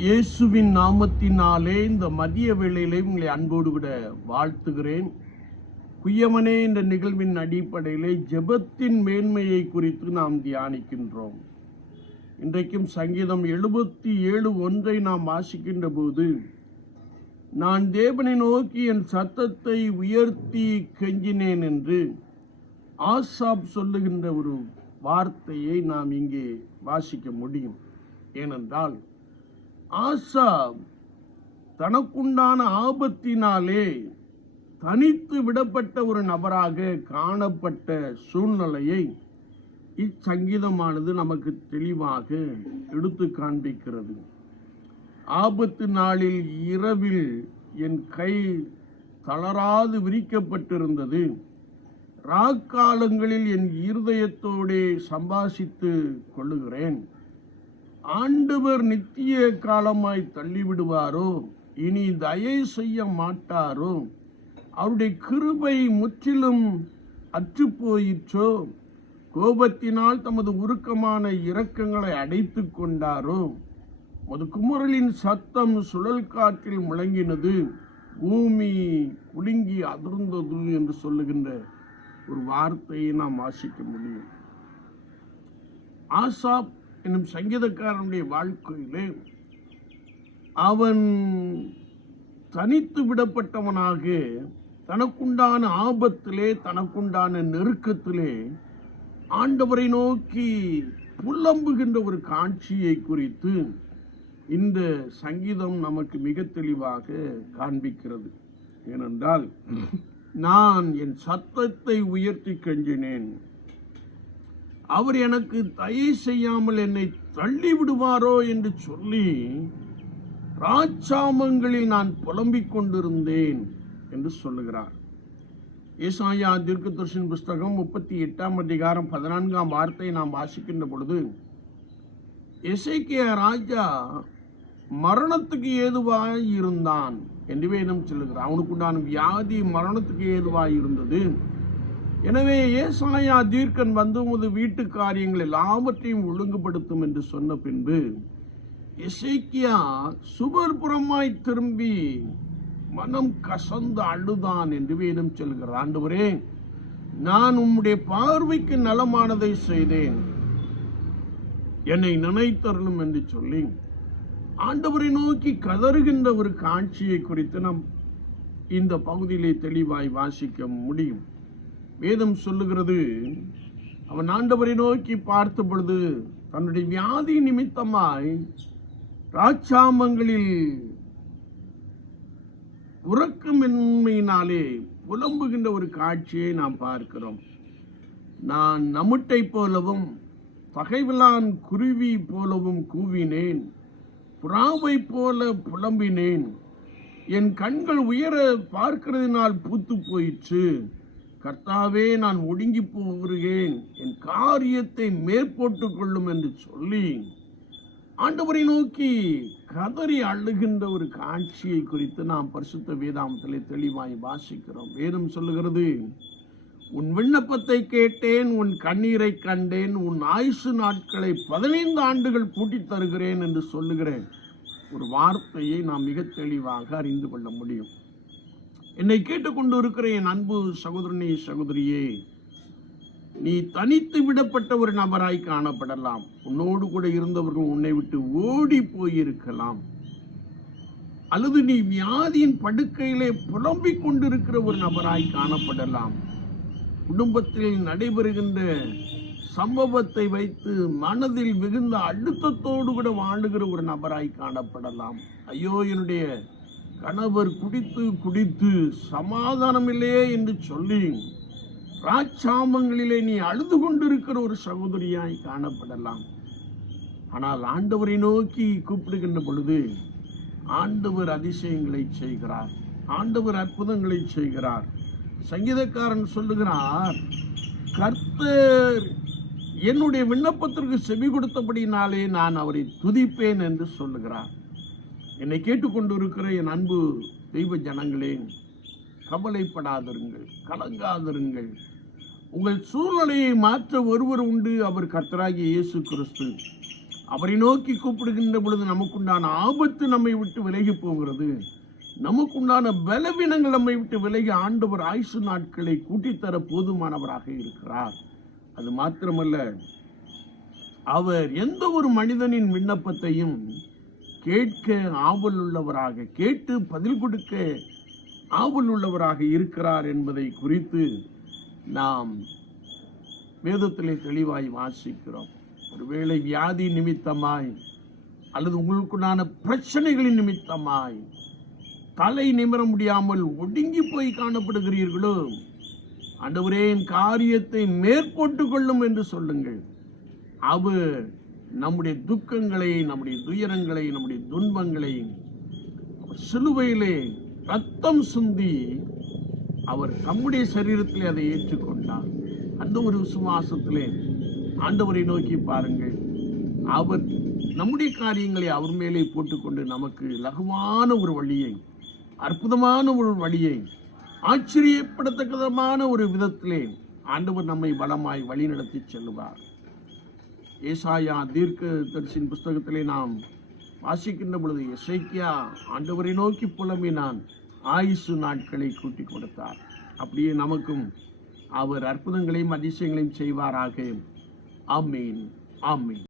இயேசுவின் நாமத்தினாலே இந்த மதிய வேளையிலே உங்களை அன்போடு கூட வாழ்த்துகிறேன். குயவனே என்ற நிகழ்வின் அடிப்படையிலே ஜெபத்தின் மேன்மையை குறித்து நாம் தியானிக்கின்றோம். இன்றைக்கும் சங்கீதம் 77:1 நாம் வாசிக்கின்ற போது, நான் தேவனை நோக்கி என் சத்தத்தை உயர்த்தி கெஞ்சினேன் என்று ஆசாப் சொல்லுகின்ற ஒரு வார்த்தையை நாம் இங்கே வாசிக்க முடியும். ஏனென்றால் ஆசாப் தனக்குண்டான ஆபத்தினாலே தனித்து விடப்பட்ட ஒரு நபராக காணப்பட்ட சூழ்நிலையை இச்சங்கீதமானது நமக்கு தெளிவாக எடுத்து காண்பிக்கிறது. ஆபத்து நாளில் இரவில் என் கை தளராது விரிக்கப்பட்டிருந்தது. ராக்காலங்களில் என் இருதயத்தோடே சம்பாஷித்து கொள்ளுகிறேன். ஆண்டவர் நித்திய காலமாய் தள்ளிவிடுவாரோ, இனி தயை செய்ய மாட்டாரோ, அவருடைய கிருபை முற்றிலும் அற்றுப்போயிற்றோ, கோபத்தினால் தமது உருக்கமான இரக்கங்களை அடைத்து கொண்டாரோ, மது குமுறலின் சத்தம் சுழல் காற்றில் முழங்கினது, பூமி குலுங்கி அதிர்ந்தது என்று சொல்லுகின்ற ஒரு வார்த்தையை நாம் வாசிக்க முடியும். ஆசாப் என்னும் சங்கீதக்காரனுடைய வாழ்க்கையிலே அவன் தனித்து விடப்பட்டவனாக தனக்குண்டான ஆபத்திலே, தனக்குண்டான நெருக்கத்திலே ஆண்டவரை நோக்கி புலம்புகின்ற ஒரு காட்சியை குறித்து இந்த சங்கீதம் நமக்கு மிக தெளிவாக காண்பிக்கிறது. ஏனென்றால், நான் என் சத்தத்தை உயர்த்தி கெஞ்சினேன், அவர் எனக்கு தயை செய்யாமல் என்னை தள்ளி விடுவாரோ என்று சொல்லி ராஜாமங்களில் நான் புலம்பிக் கொண்டிருந்தேன் என்று சொல்லுகிறார். ஏசாயா தீர்க்கதரிசியின் புஸ்தகம் 38 அதிகாரம் 14 வார்த்தையை நாம் வாசிக்கின்ற பொழுது, எசேக்கியா ராஜா மரணத்துக்கு ஏதுவாய் இருந்தான் என்று வேதம் சொல்லுகிறார். அவனுக்குண்டான வியாதி மரணத்துக்கு ஏதுவாய் இருந்தது. எனவே ஏசாயா தீர்க்கன் வந்து உமது வீட்டு காரியங்கள் எல்லாவற்றையும் ஒழுங்குபடுத்தும் என்று சொன்ன பின்பு எசேக்கியா சுவர்புறமாய் திரும்பி மனம் கசந்து அழுதான் என்று வேதம் சொல்கிறார். ஆண்டவரே, நான் உம்முடைய பார்வைக்கு நலமானதை செய்தேன், என்னை நினைத்தருளும் என்று சொல்லி ஆண்டவரை நோக்கி கதறுகின்ற ஒரு காட்சியை குறித்து நாம் இந்த பகுதியிலே தெளிவாய் வாசிக்க முடியும். வேதம் சொல்லுகிறது, அவன் ஆண்டவரை நோக்கி பார்த்த பொழுது தன்னுடைய வியாதி நிமித்தமாய் ராஜாமங்களில் உறக்கமின்மையினாலே புலம்புகின்ற ஒரு காட்சியை நாம் பார்க்கிறோம். நான் நமுட்டை போலவும் பகைவிலான் குருவி போலவும் கூவினேன், புறாவை போல புலம்பினேன், என் கண்கள் உயர பார்க்கிறதினால் பூத்து போயிற்று. கர்த்தாவே, நான் ஒடுங்கி போகிறேன், என் காரியத்தை மேற்போட்டுக் கொள்ளும் என்று சொல்லி ஆண்டவரை நோக்கி கதறி அழுகின்ற ஒரு காட்சியை குறித்து நாம் பரிசுத்த வேதாகமத்திலே தெளிவாய் வாசிக்கிறோம். வேதம் சொல்லுகிறது, உன் விண்ணப்பத்தை கேட்டேன், உன் கண்ணீரை கண்டேன், உன் ஆயுசு நாட்களை 15 ஆண்டுகள் கூட்டித் தருகிறேன் என்று சொல்லுகிறேன் ஒரு வார்த்தையை நாம் மிக தெளிவாக அறிந்து கொள்ள முடியும். என்னை கேட்டுக்கொண்டு இருக்கிற என் அன்பு சகோதரனே, சகோதரியே, நீ தனித்து விடப்பட்ட ஒரு நபராய் காணப்படலாம். உன்னோடு கூட இருந்தவர்கள் உன்னை விட்டு ஓடி போயிருக்கலாம். அல்லது நீ வியாதியின் படுக்கையிலே புலம்பிக் கொண்டிருக்கிற ஒரு நபராய் காணப்படலாம். குடும்பத்தில் நடைபெறுகின்ற சம்பவத்தை வைத்து மனதில் மிகுந்த அழுத்தத்தோடு கூட வாழுகிற ஒரு நபராய் காணப்படலாம். ஐயோ, என்னுடைய கணவர் குடித்து குடித்து சமாதானம் இல்லையே என்று சொல்லி ராஜாமங்களிலே நீ அழுது கொண்டிருக்கிற ஒரு சகோதரியாய் காணப்படலாம். ஆனால் ஆண்டவரை நோக்கி கூப்பிடுகின்ற பொழுது ஆண்டவர் அதிசயங்களை செய்கிறார், ஆண்டவர் அற்புதங்களை செய்கிறார். சங்கீதக்காரன் சொல்லுகிறார், கர்த்தர் என்னுடைய விண்ணப்பத்திற்கு செவி கொடுத்தபடினாலே நான் அவரை துதிப்பேன் என்று சொல்லுகிறார். என்னை கேட்டுக்கொண்டிருக்கிற என் அன்பு தெய்வ ஜனங்களே, கவலைப்படாதிருங்கள், கலங்காதிருங்கள். உங்கள் சூழ்நிலையை மாற்ற ஒருவர் உண்டு, அவர் கர்த்தராகிய இயேசு கிறிஸ்து. அவரை நோக்கி கூப்பிடுகின்ற பொழுது நமக்குண்டான ஆபத்து நம்மை விட்டு விலகி போகிறது. நமக்குண்டான பலவீனங்கள் நம்மை விட்டு விலகி ஆண்டவர் ஆயுசு நாட்களை கூட்டித்தர போதுமானவராக இருக்கிறார். அது மாத்திரமல்ல, அவர் எந்த ஒரு மனிதனின் விண்ணப்பத்தையும் கேட்க ஆவல் உள்ளவராக, கேட்டு பதில் கொடுக்க ஆவல் உள்ளவராக இருக்கிறார் என்பதை குறித்து நாம் வேதத்திலே தெளிவாய் வாசிக்கிறோம். ஒருவேளை வியாதி நிமித்தமாய் அல்லது உங்களுக்குண்டான பிரச்சனைகளின் நிமித்தமாய் தலை நிமிர முடியாமல் ஒடுங்கி போய் காணப்படுகிறீர்களோ, ஆண்டவரே என் காரியத்தை மேற்கொண்டு கொள்ளும் என்று சொல்லுங்கள். அவர் நம்முடைய துக்கங்களை, நம்முடைய துயரங்களை, நம்முடைய துன்பங்களை சிலுவையிலே ரத்தம் சிந்தி அவர் நம்முடைய சரீரத்திலே அதை ஏற்றுக்கொண்டார். அந்த ஒரு விசுவாசத்திலே ஆண்டவரை நோக்கி பாருங்கள். அவர் நம்முடைய காரியங்களை அவர் மேலே போட்டுக்கொண்டு நமக்கு லகுவான ஒரு வழியை, அற்புதமான ஒரு வழியை, ஆச்சரியப்படத்தக்கதமான ஒரு விதத்திலே ஆண்டவர் நம்மை பலமாய் வழி நடத்தி செல்லுவார். ஏசாயா தீர்க்கதரிசியின் புஸ்தகத்திலே நாம் வாசிக்கின்ற பொழுது எசேக்கியா ஆண்டவரை நோக்கி புலம்பினான், ஆயுசு நாட்களை கூட்டி கொடுத்தார். அப்படியே நமக்கும் அவர் அற்புதங்களையும் அதிசயங்களையும் செய்வாராக. ஆமீன், ஆமீன்.